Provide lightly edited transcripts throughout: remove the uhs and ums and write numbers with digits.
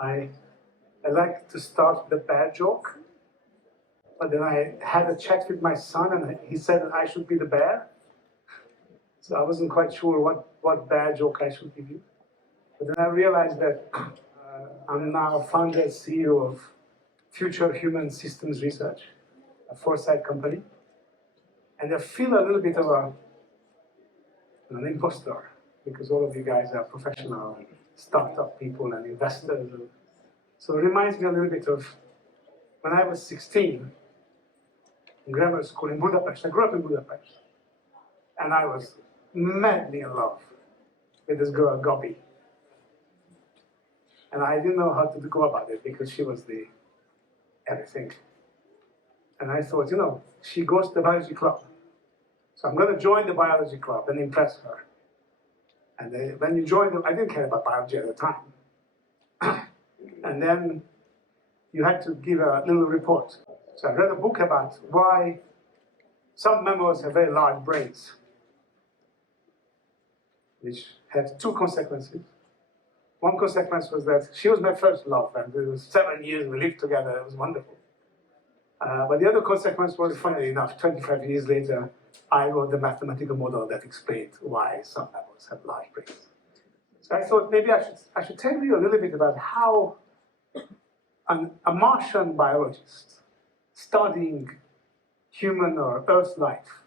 I like to start with a bad joke, but then I had a chat with my son and he said I should be the bear. So I wasn't quite sure what bad joke I should give you. But then I realized that I'm now founder and CEO of Future Human Systems Research, a Foresight company. And I feel a little bit of an imposter, because all of you guys are professional startup people and investors. So it reminds me a little bit of when I was 16 in grammar school in Budapest. I grew up in Budapest. And I was madly in love with this girl, Gabi. And I didn't know how to go about it because she was the everything. And I thought, you know, she goes to the biology club. So I'm going to join the biology club and impress her. And when you join them, I didn't care about biology at the time. And then you had to give a little report. So I read a book about why some mammals have very large brains, which had two consequences. One consequence was that she was my first love, and it was 7 years we lived together, it was wonderful. But the other consequence was, funnily enough, 25 years later, I wrote the mathematical model that explained why some mammals have large brains. So I thought maybe I should tell you a little bit about how a Martian biologist studying human or Earth life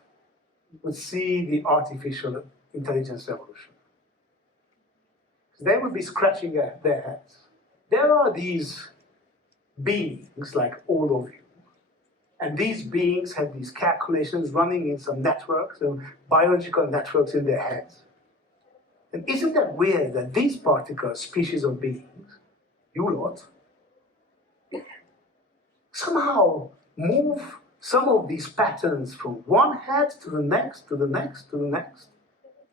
would see the artificial intelligence revolution. They would be scratching their heads. There are these beings like all of you. And these beings have these calculations running in some networks, some biological networks in their heads. And isn't that weird that these particular species of beings, you lot, somehow move some of these patterns from one head to the next, to the next, to the next,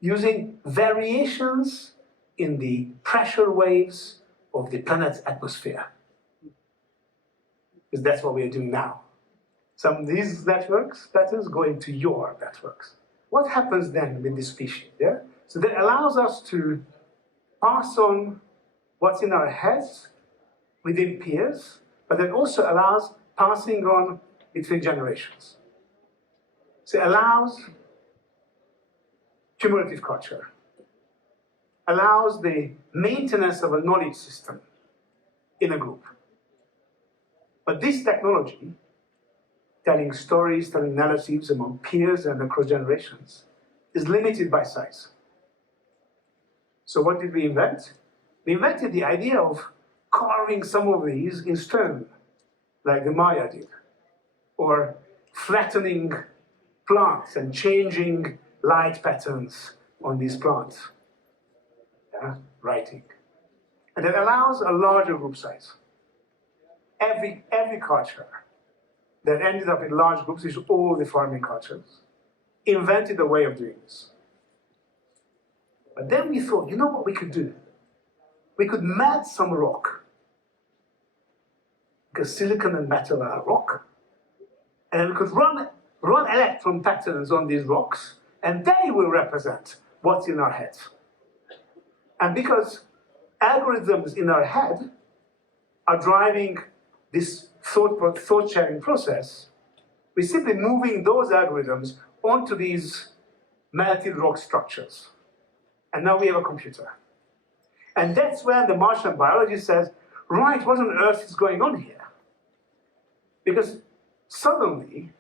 using variations in the pressure waves of the planet's atmosphere. Because that's what we are doing now. Some of these networks, patterns, go into your networks. What happens then with this species? Yeah? So that allows us to pass on what's in our heads within peers, but it also allows passing on between generations. So it allows cumulative culture, allows the maintenance of a knowledge system in a group. But this technology, telling stories, telling narratives among peers and across generations, is limited by size. So what did we invent? We invented the idea of carving some of these in stone, like the Maya did, or flattening plants and changing light patterns on these plants. Writing. And it allows a larger group size. Every culture that ended up in large groups, which all the farming cultures, invented a way of doing this. But then we thought, you know what we could do? We could melt some rock, because silicon and metal are rock, and we could run electron patterns on these rocks, and they will represent what's in our heads. And because algorithms in our head are driving this thought-sharing process, we're simply moving those algorithms onto these melted rock structures. And now we have a computer. And that's when the Martian biologist says, right, what on earth is going on here? Because suddenly,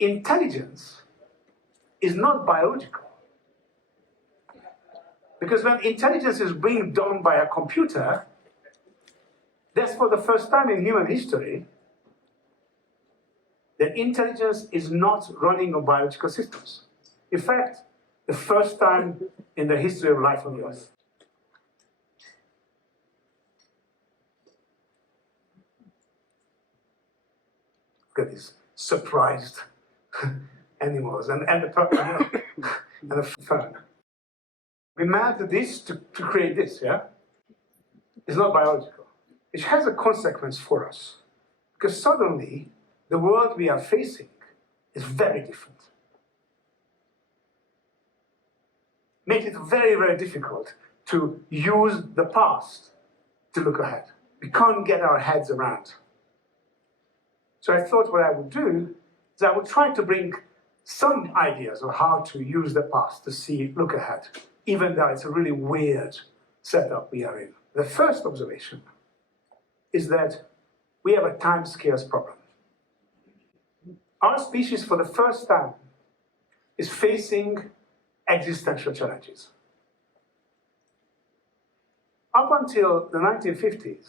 intelligence is not biological. Because when intelligence is being done by a computer, that's for the first time in human history that intelligence is not running on biological systems. In fact, the first time in the history of life on the Earth. Look at these surprised animals and the fern. We mapped this to create this, yeah? It's not biological. It has a consequence for us. Because suddenly, the world we are facing is very different. Makes it very, very difficult to use the past to look ahead. We can't get our heads around. So I thought what I would do is I would try to bring some ideas of how to use the past to look ahead, even though it's a really weird setup we are in. The first observation is that we have a timescales problem. Our species, for the first time, is facing existential challenges. Up until the 1950s,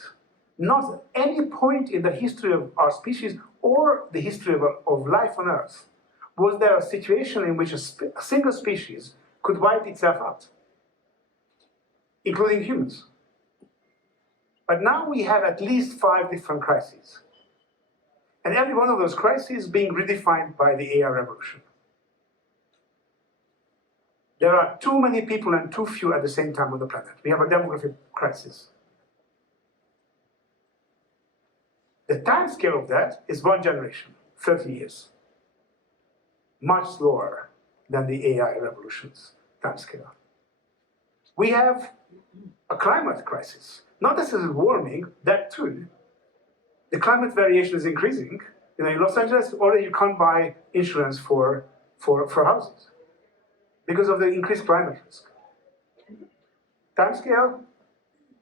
not at any point in the history of our species or the history of life on Earth was there a situation in which a single species could wipe itself out, including humans. But now we have at least 5 different crises. And every one of those crises being redefined by the AI revolution. There are too many people and too few at the same time on the planet. We have a demography crisis. The time scale of that is 1 generation, 30 years. Much slower than the AI revolution's time scale. We have a climate crisis. Not necessarily warming, that too. The climate variation is increasing. You know, in Los Angeles, already you can't buy insurance for houses because of the increased climate risk. Timescale,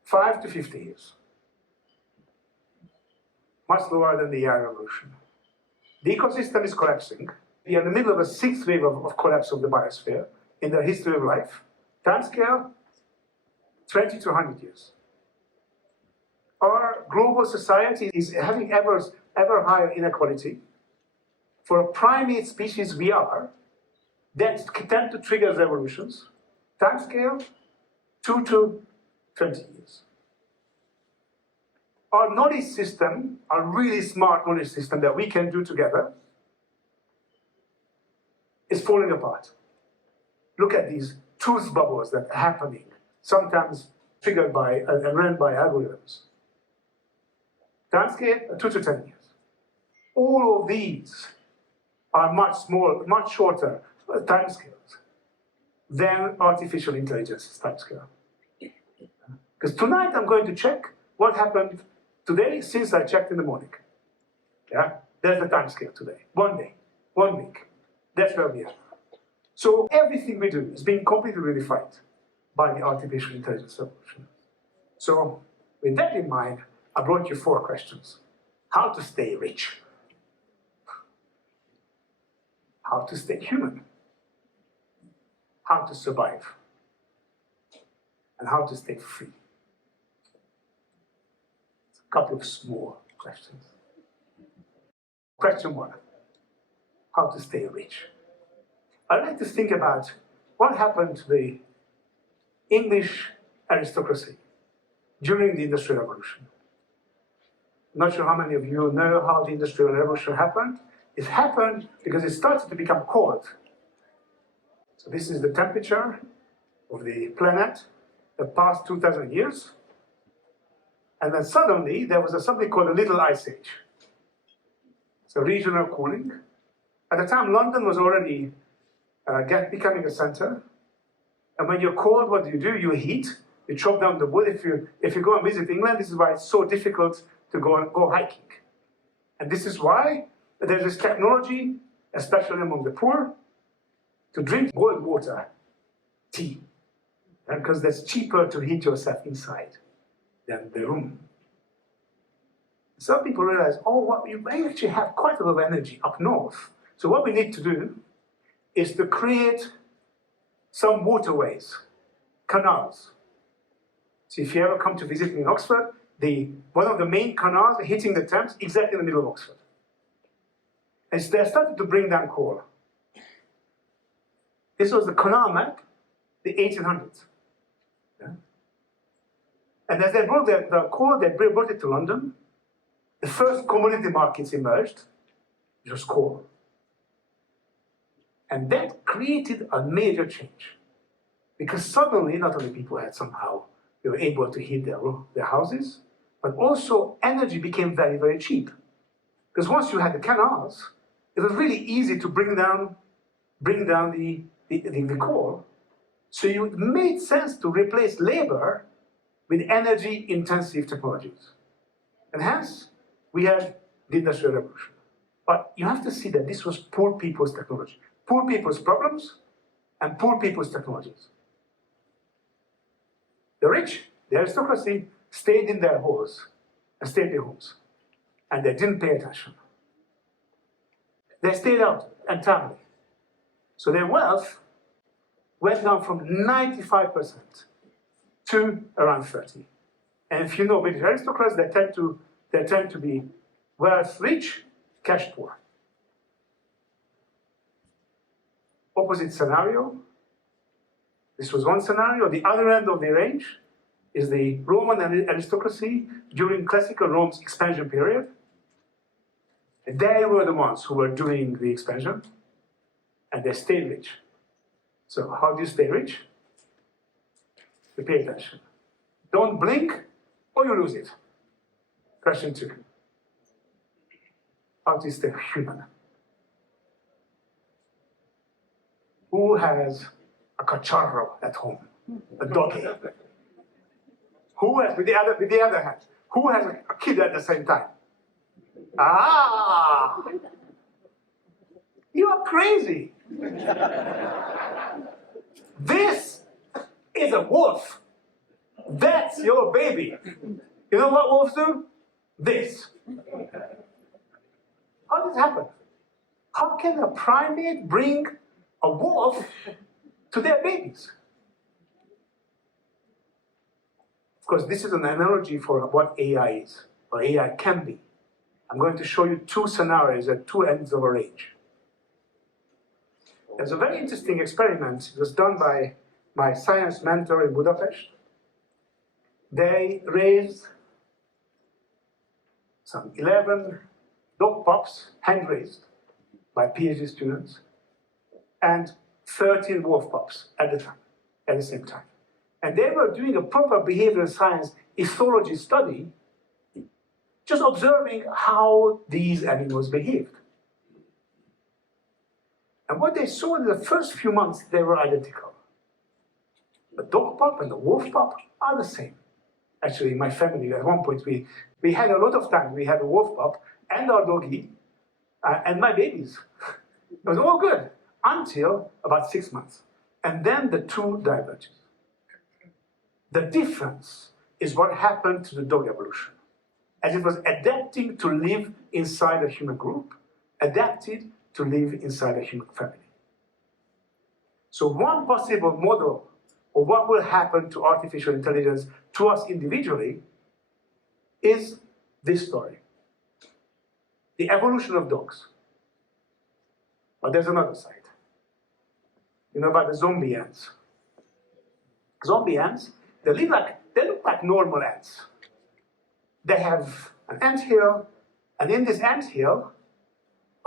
5 to 50 years. Much lower than the AI revolution. The ecosystem is collapsing. We are in the middle of a 6th wave of collapse of the biosphere in the history of life. Timescale, 20 to 100 years. Our global society is having ever higher inequality. For a primate species we are, that tend to trigger revolutions. Timescale, 2 to 20 years. Our knowledge system, our really smart knowledge system that we can do together, is falling apart. Look at these truth bubbles that are happening, sometimes triggered by and run by algorithms. Timescale, 2 to 10 years. All of these are much shorter timescales than artificial intelligence's timescale. Because tonight I'm going to check what happened today since I checked in the morning. Yeah, there's the timescale today. 1 day, 1 week. That's where we are. So everything we do is being completely redefined by the artificial intelligence revolution. So with that in mind, I brought you 4 questions. How to stay rich? How to stay human? How to survive? And how to stay free? It's a couple of small questions. Question 1. How to stay rich? I'd like to think about what happened to the English aristocracy during the Industrial Revolution. I'm not sure how many of you know how the Industrial Revolution happened. It happened because it started to become cold. So this is the temperature of the planet the past 2,000 years. And then suddenly there was something called a Little Ice Age. So regional cooling. At the time, London was already becoming a center. And when you're cold, what do? You heat. You chop down the wood. If you go and visit England, this is why it's so difficult to go hiking. And this is why there's this technology, especially among the poor, to drink boiled water, tea. And because that's cheaper to heat yourself inside than the room. Some people realize, you may actually have quite a lot of energy up north. So what we need to do is to create some waterways, canals. So if you ever come to visit me in Oxford, one of the main canals hitting the Thames exactly in the middle of Oxford. And so they started to bring down coal. This was the canal map, the 1800s. Yeah? And as they brought the coal, they brought it to London. The first commodity markets emerged, which was coal. And that created a major change. Because suddenly, not only people they were able to heat their houses, but also energy became very, very cheap. Because once you had the canals, it was really easy to bring down the coal. So it made sense to replace labor with energy-intensive technologies. And hence, we had the Industrial Revolution. But you have to see that this was poor people's technology. Poor people's problems and poor people's technologies. The rich, the aristocracy, stayed in their halls and stayed in their homes. And they didn't pay attention. They stayed out entirely. So their wealth went down from 95% to around 30%. And if you know British aristocrats, they tend to be wealth rich, cash poor. Opposite scenario. This was one scenario. The other end of the range is the Roman aristocracy during classical Rome's expansion period. And they were the ones who were doing the expansion, and they stayed rich. So how do you stay rich? You pay attention. Don't blink, or you lose it. Question 2. How do you stay human? Who has a cachorro at home? A doggy? Who has, with the other hand, who has a kid at the same time? Ah! You are crazy. This is a wolf. That's your baby. You know what wolves do? This. How does it happen? How can a primate bring a wolf to their babies? Of course, this is an analogy for what AI is, or AI can be. I'm going to show you 2 scenarios at 2 ends of a range. There's a very interesting experiment. It was done by my science mentor in Budapest. They raised some 11 dog pups, hand-raised by PhD students, and 13 wolf pups at the same time. And they were doing a proper behavioral science ethology study, just observing how these animals behaved. And what they saw in the first few months, they were identical. The dog pup and the wolf pup are the same. Actually, in my family, at one point, we had a lot of time. We had a wolf pup and our doggy and my babies. It was all good until about 6 months. And then the 2 diverged. The difference is what happened to the dog evolution. As it was adapting to live inside a human group, adapted to live inside a human family. So one possible model of what will happen to artificial intelligence to us individually is this story. The evolution of dogs. But there's another side. You know about the zombie ants. Zombie ants, they look like normal ants. They have an anthill, and in this anthill,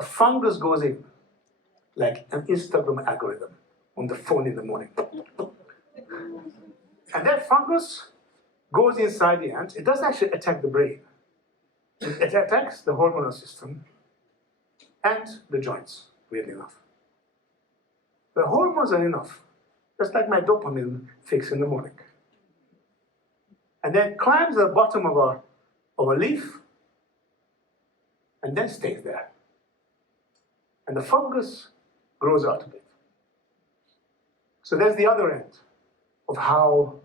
a fungus goes in, like an Instagram algorithm on the phone in the morning. And that fungus goes inside the ant. It doesn't actually attack the brain. It attacks the hormonal system and the joints, weirdly enough. The hormones are enough, just like my dopamine fix in the morning. And then it climbs to the bottom of a leaf and then stays there. And the fungus grows out of it. So that's the other end of how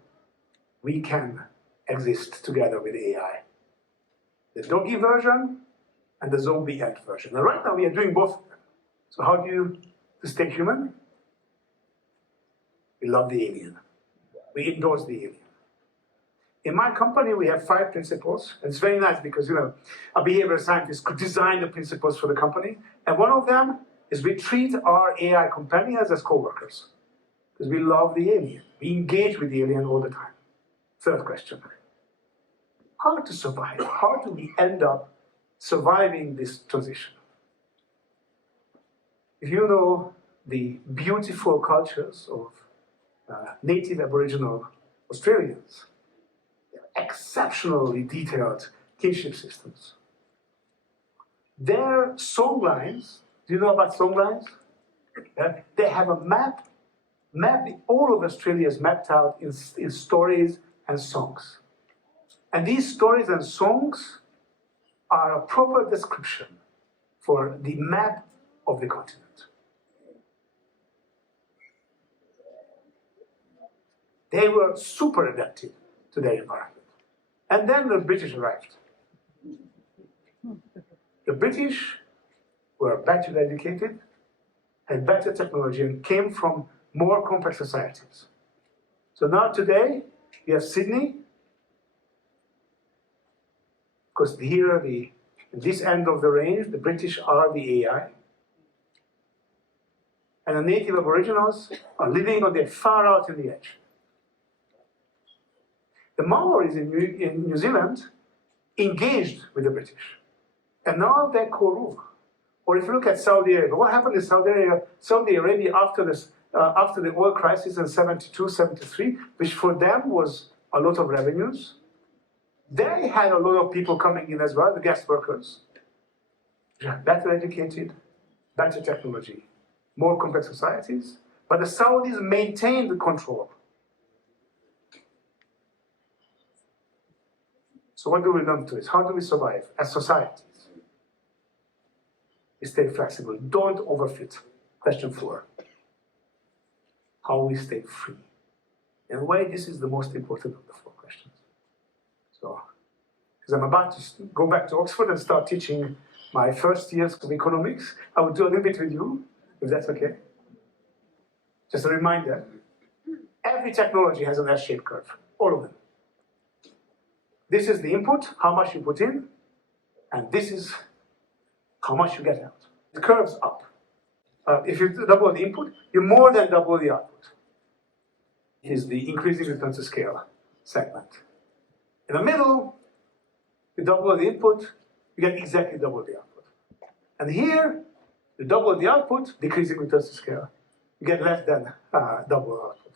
we can exist together with AI. The doggy version and the zombie ant version. And right now we are doing both of them. So how do you stay human? We love the alien. We endorse the alien. In my company, we have 5 principles. And it's very nice because, you know, a behavioral scientist could design the principles for the company. And one of them is we treat our AI companions as co-workers. Because we love the alien. We engage with the alien all the time. 3rd question. How to survive? How do we end up surviving this transition? If you know the beautiful cultures of native Aboriginal Australians, exceptionally detailed kinship systems. Their songlines, do you know about songlines? Yeah? They have a map all of Australia is mapped out in stories and songs. And these stories and songs are a proper description for the map of the continent. They were super adapted to their environment. And then the British arrived. The British were better educated, had better technology, and came from more complex societies. So now today, we have Sydney, because here, in this end of the range, the British are the AI. And the native Aboriginals are living on the far out in the edge. The Maoris in New Zealand engaged with the British. And now they're co-rule. Or if you look at Saudi Arabia, what happened in Saudi Arabia after the oil crisis in 72, 73, which for them was a lot of revenues. They had a lot of people coming in as well, the guest workers. Better educated, better technology, more complex societies. But the Saudis maintained the control. So what do we learn to this? How do we survive as societies? We stay flexible. Don't overfit. Question 4. How we stay free. In a way, this is the most important of the 4 questions. So, because I'm about to go back to Oxford and start teaching my first years of economics, I will do a little bit with you, if that's okay. Just a reminder, every technology has an S-shaped curve, all of them. This is the input, how much you put in, and this is how much you get out. The curve's up. If you double the input, you more than double the output. Is the increasing returns to scale segment. In the middle, you double the input, you get exactly double the output. And here, you double the output, decreasing returns to scale. You get less than double output.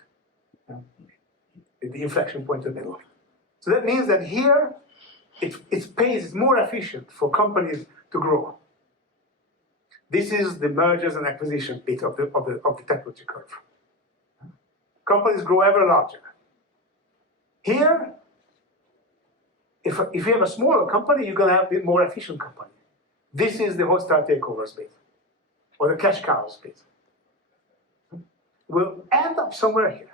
Yeah. The inflection point in the middle. So that means that here, it's more efficient for companies to grow. This is the mergers and acquisition bit of the technology curve. Companies grow ever larger. Here, if you have a smaller company, you're going to have a more efficient company. This is the hostile takeovers bit, or the cash cows bit. We'll end up somewhere here.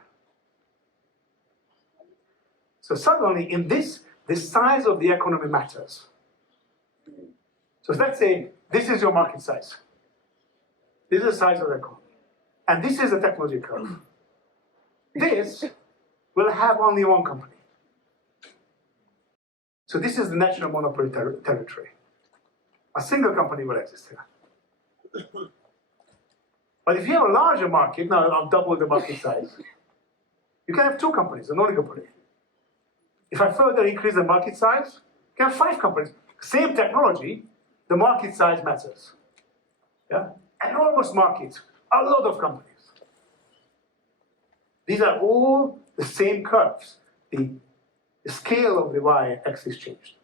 So suddenly, in this, the size of the economy matters. So let's say this is your market size. This is the size of the economy. And this is the technology curve. This will have only one company. So this is the national monopoly territory. A single company will exist here. But if you have a larger market, now I'll double the market size, you can have 2 companies, an oligopoly. If I further increase the market size, you can have 5 companies. Same technology, the market size matters. Yeah? Enormous market, a lot of companies. These are all the same curves. The scale of the y-axis changed.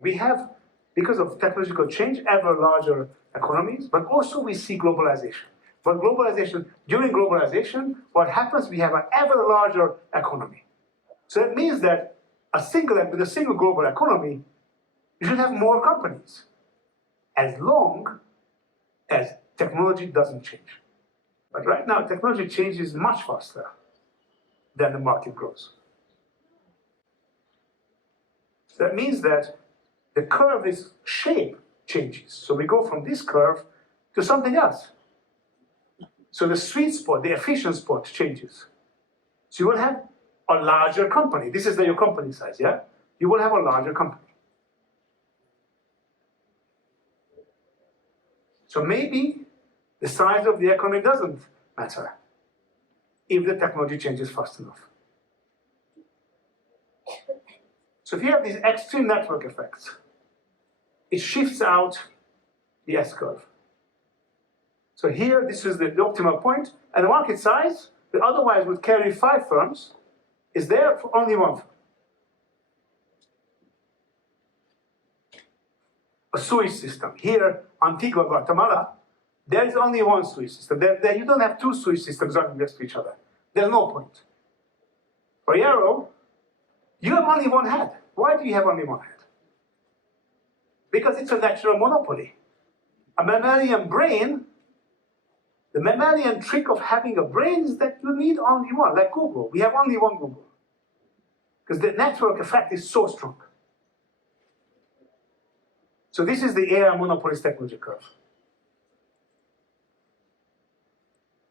We have, because of technological change, ever larger economies, but also we see globalization. But during globalization, what happens, we have an ever larger economy. So it means that with a single global economy, you should have more companies, as long as technology doesn't change. But right now, technology changes much faster than the market grows. So that means that the curve's shape changes. So we go from this curve to something else. So the sweet spot, the efficient spot changes. So you will have a larger company. This is your company size, yeah? You will have a larger company. So maybe the size of the economy doesn't matter if the technology changes fast enough. So if you have these extreme network effects, it shifts out the S-curve. So here, this is the optimal point, and the market size, that otherwise would carry 5 firms, is there for only 1 firm. A sewage system. Here, Antigua, Guatemala, There is only one sewage system. You don't have two sewage systems running next to each other. There's no point. For Yarrow, you have only one head. Why do you have only one head? Because it's a natural monopoly. A mammalian brain, the mammalian trick of having a brain is that you need only one, like Google. We have only one Google. Because the network effect is so strong. So this is the AI monopolies technology curve.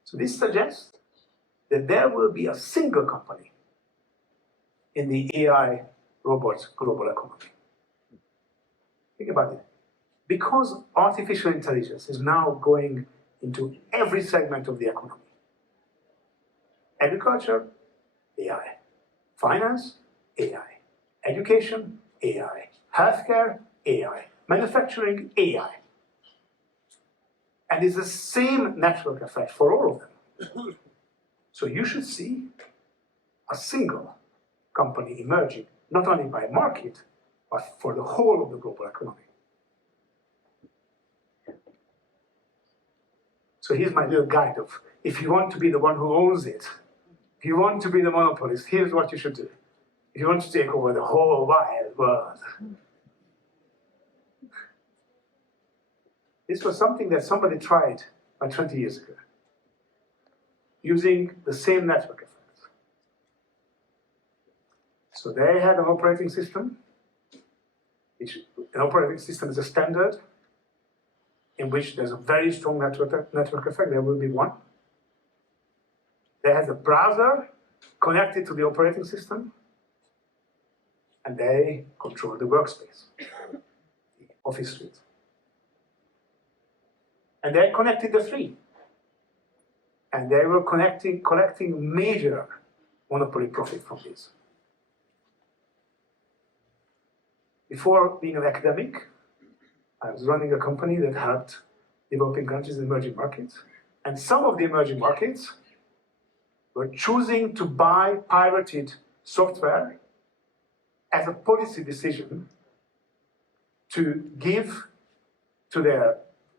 So this suggests that there will be a single company in the AI robots global economy. Think about it. Because artificial intelligence is now going into every segment of the economy. Agriculture, AI. Finance, AI. Education, AI. Healthcare, AI. Manufacturing, AI. And it's the same network effect for all of them. So you should see a single company emerging, not only by market, but for the whole of the global economy. So here's my little guide of, if you want to be the one who owns it, if you want to be the monopolist, here's what you should do. If you want to take over the whole wide world. This was something that somebody tried about 20 years ago, using the same network effect. So they had an operating system, which an operating system is a standard in which there's a very strong network effect. There will be one. They had a browser connected to the operating system, and they control the workspace, the office suite. And they connected the three. And they were collecting major monopoly profit from this. Before being an academic, I was running a company that helped developing countries in emerging markets. And some of the emerging markets were choosing to buy pirated software as a policy decision to give to their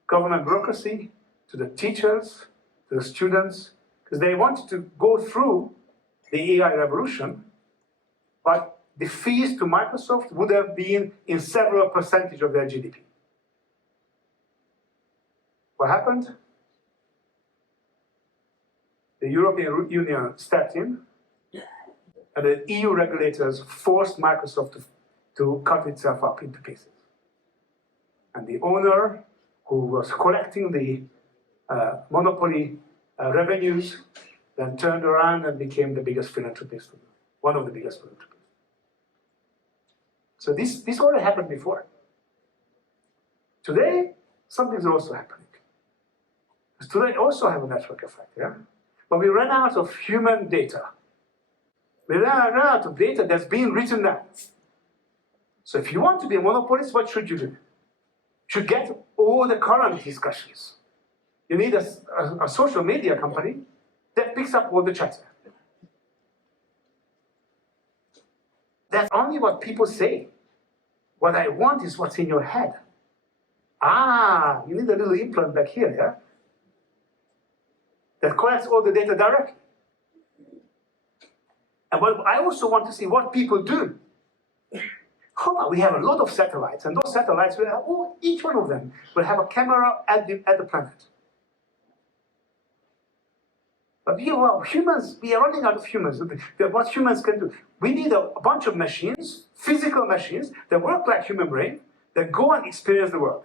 government bureaucracy, to the teachers, to the students, because they wanted to go through the AI revolution, but the fees to Microsoft would have been in several percentage of their GDP. What happened? The European Union stepped in, and the EU regulators forced Microsoft to cut itself up into pieces. And the owner, who was collecting the monopoly revenues, then turned around and became the biggest philanthropist, one of the biggest philanthropists. So this already happened before. Today, something's also happening. Because today also have a network effect, yeah? But we ran out of human data. We ran out of data that's being written down. So if you want to be a monopolist, what should you do? To get all the current discussions. You need a social media company that picks up all the chatter. That's only what people say. What I want is what's in your head. Ah, you need a little implant back here, yeah? That collects all the data directly. And I also want to see what people do. We have a lot of satellites, and those satellites will have, each one of them will have a camera at the planet. But humans, we are running out of humans. What humans can do? We need a bunch of machines, physical machines, that work like human brain, that go and experience the world.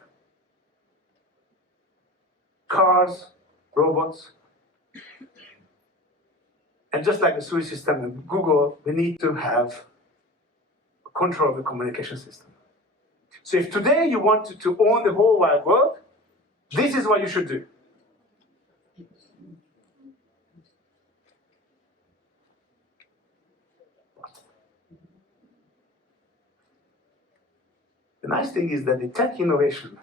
Cars, robots. And just like the sewage system and Google, we need to have control of the communication system. So if today you want to own the whole wide world, this is what you should do. The nice thing is that the tech innovation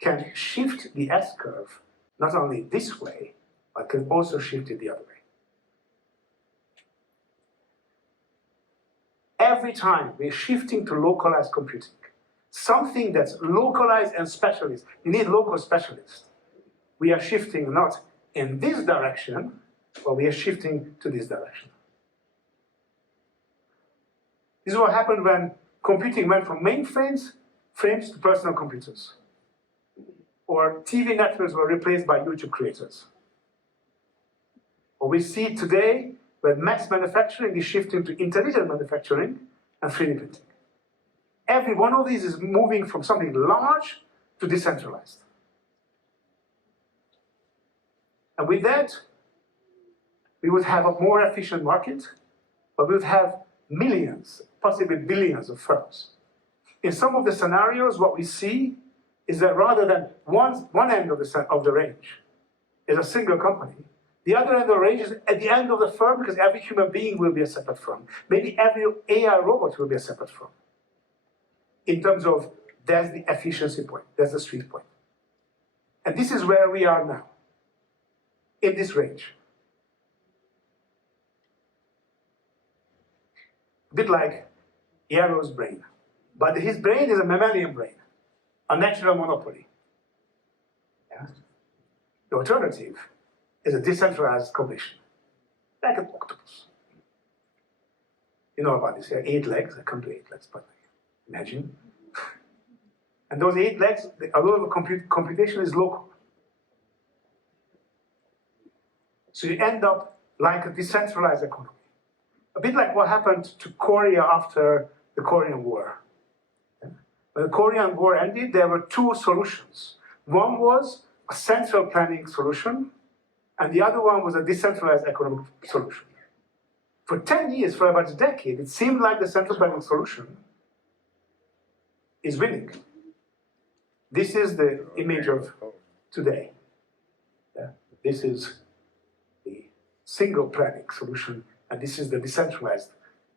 can shift the S-curve, not only this way, but can also shift it the other way. Every time we're shifting to localized computing, something that's localized and specialist, you need local specialists. we are shifting not in this direction, but we are shifting to this direction. This is what happened when computing went from mainframes to personal computers. Or TV networks were replaced by YouTube creators. Or we see today when mass manufacturing is shifting to intelligent manufacturing and 3D printing. Every one of these is moving from something large to decentralized. And with that, we would have a more efficient market, but we would have millions, possibly billions of firms. In some of the scenarios, what we see is that rather than one end of the range is a single company, the other end of the range is at the end of the firm, because every human being will be a separate firm. Maybe every AI robot will be a separate firm. In terms of, that's the efficiency point, that's the sweet point. And this is where we are now, in this range. A bit like Yarrow's brain. But his brain is a mammalian brain, a natural monopoly. Yeah? The alternative is a decentralized cognition, like an octopus. You know about this, 8 legs, I come to 8 legs, but imagine. And those 8 legs, a lot of computation is local. So you end up like a decentralized economy. A bit like what happened to Korea after the Korean War. When the Korean War ended, there were 2 solutions. One was a central planning solution, and the other one was a decentralized economic solution. For 10 years, for about a decade, it seemed like the central planning solution is winning. This is the image of today. Yeah? This is the single planning solution, and this is the decentralized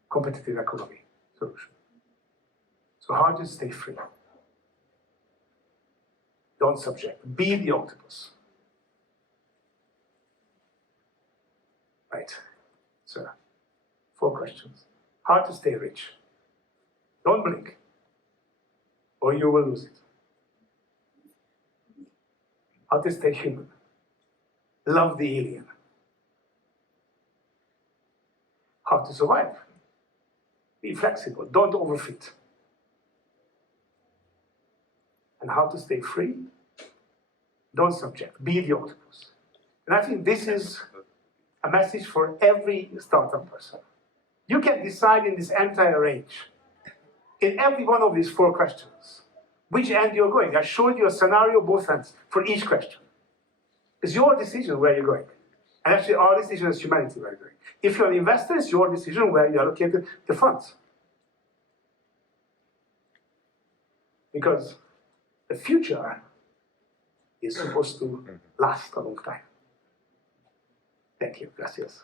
competitive economy solution. So how to stay free? Don't subject. Be the octopus. Right. So, 4 questions. How to stay rich? Don't blink, or you will lose it. How to stay human? Love the alien. How to survive? Be flexible. Don't overfit. And how to stay free? Don't subject. Be the octopus. And I think this is a message for every startup person. You can decide in this entire range, in every one of these 4 questions, which end you're going. I showed you a scenario, both ends, for each question. It's your decision where you're going. And actually, our decision as humanity where you're going. If you're an investor, it's your decision where you allocate the funds. Because the future is supposed to last a long time. Thank you. Gracias.